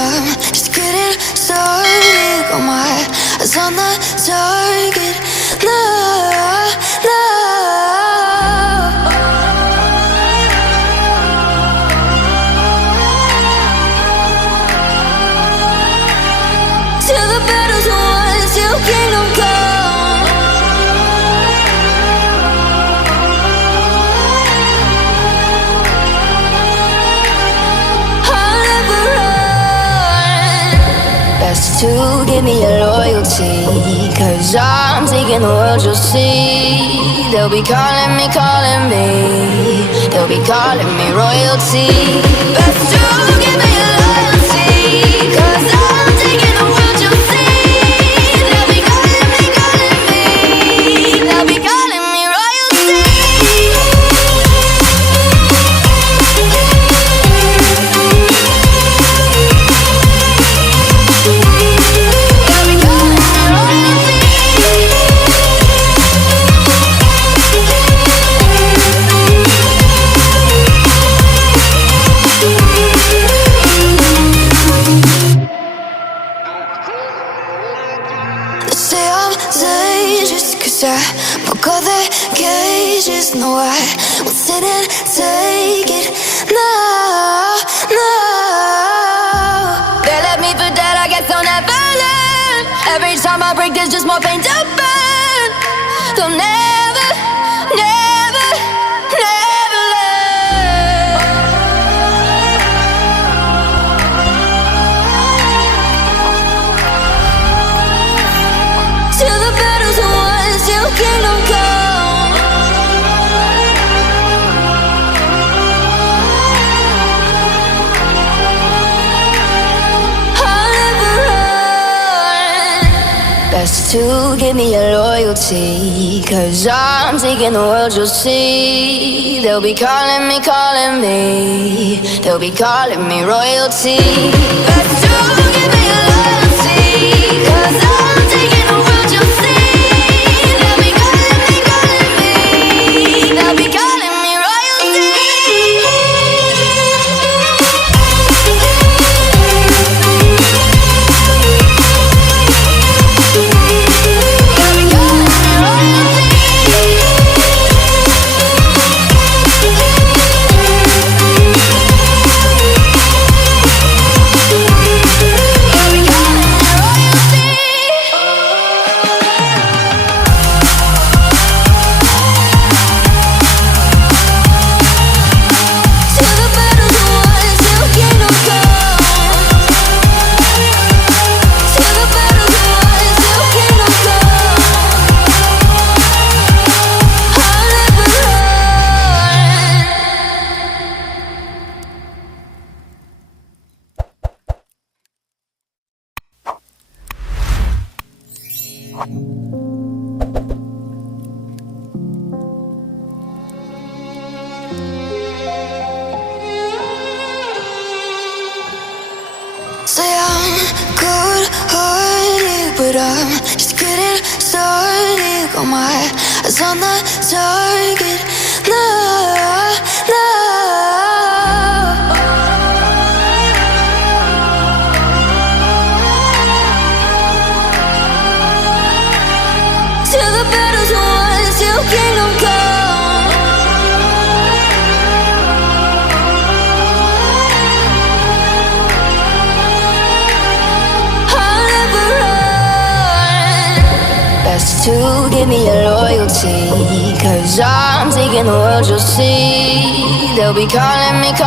I'm just getting started. Got my eyes on the target. No, no. Till the battle's won, till kingdom come. I'll never run. Best to give me your loyalty, 'cause I'm taking the world, you'll see. They'll be calling me, they'll be calling me royalty. Best to give me your loyalty, 'cause I'm taking the world, you'll see. They'll be calling me, they'll be calling me royalty. Say I'm dangerous, 'cause I broke all the cages. No, I won't sit and take it. No, no. They left me for dead, I guess I'll never learn. Every time I break, there's just more pain to burn. They'll never, never, never learn. Till the battle's won, till kingdom come. I'll never run. Best to give me your loyalty, 'cause I'm taking the world, you'll see. They'll be calling me, they'll be calling me royalty. Best to give me your loyalty, 'cause I'm taking the world, you'll see. They'll be calling me, they'll be calling me royalty. Say I'm good-hearted, but I'm just getting started. Got my eyes on the target. No, no. Till the battle's won, till kingdom come. I'll never run. Best to give me your loyalty, 'cause I'm taking the world, you'll see. They'll be calling me,